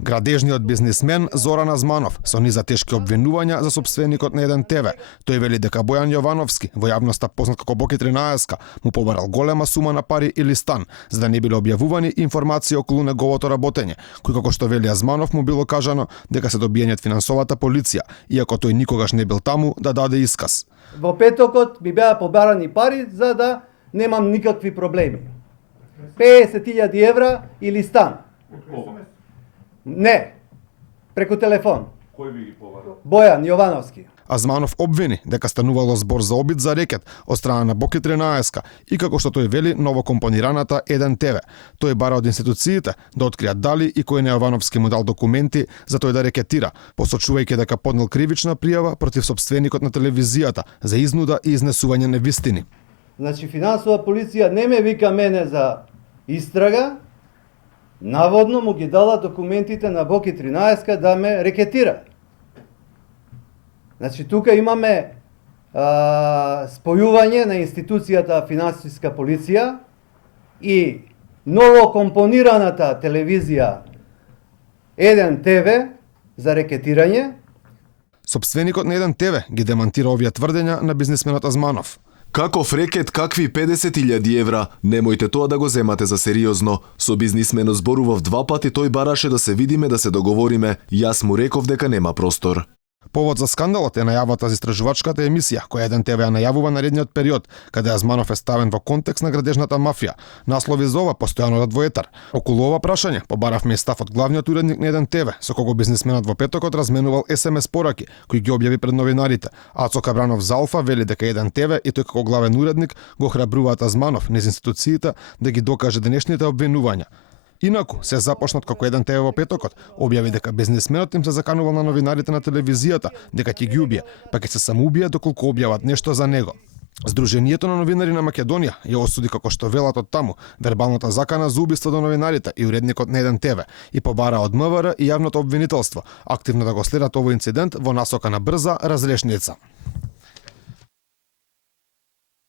Градежниот бизнисмен Зоран Азманов со низа тешки обвинувања за сопственикот на еден ТВ. Тој вели дека Бојан Јовановски, во јавноста познат како Боки 13, му побарал голема сума на пари или стан, за да не биле објавувани информации околу неговото работење, кој како што вели Азманов му било кажано дека се добиени од финансовата полиција, иако тој никогаш не бил таму да даде исказ. Во петокот ми беа побарани пари за да немам никакви проблеми. 50.000 евра или стан. Не, преку телефон. Кој ви ги побара? Бојан Јовановски. Азманов обвини дека станувало збор за обид за рекет од страна на Боки 13 и како што тој вели новокомпонираната Еден ТВ. Тој бара од институциите да откријат дали и кој на Јовановски му дал документи за тој да рекетира, посочувајќи дека поднел кривична пријава против сопственикот на телевизијата за изнуда и изнесување невистини. Значи финансова полиција не ме вика мене за истрага, наводно му ги дала документите на Боки 13 да ме рекетира. Значи тука имаме спојување на институцијата финансиска полиција и ново компонираната телевизија Еден ТВ за рекетирање. Сопственикот на Еден ТВ ги демантира овие тврдења на бизнисменот Азманов. Каков рекет, какви 50.000 евра? Немојте тоа да го земате за сериозно. Со бизнисменот зборував 2 пати, тој бараше да се видиме, да се договориме. Јас му реков дека нема простор. Повод за скандалот е најавата за истражувачката емисија, која Еден ТВ ја најавува наредниот период, каде Азманов е ставен во контекст на градежната мафија. Наслови за ова постојано да двоетар. Околу ова прашање побаравме и став од главниот уредник на Еден ТВ, со кого бизнисменот во петокот разменувал СМС пораки, кои ги објави пред новинарите. Ацо Кабранов за Алфа вели дека Еден ТВ и тој како главен уредник го храбруваат Азманов низ институциите да ги докаже денешните обвинувања. Инаку, се започнат како Еден ТВ во петокот, објави дека бизнисменот им се заканувал на новинарите на телевизијата, дека ќе ги убие, па ќе се самоубие доколку објават нешто за него. Сдруженијето на новинари на Македонија ја осуди како што велат од таму вербалната закана за убиство до новинарите и уредникот на Еден ТВ и побара од МВР и јавното обвинителство активно да го следат овој инцидент во насока на брза разрешница.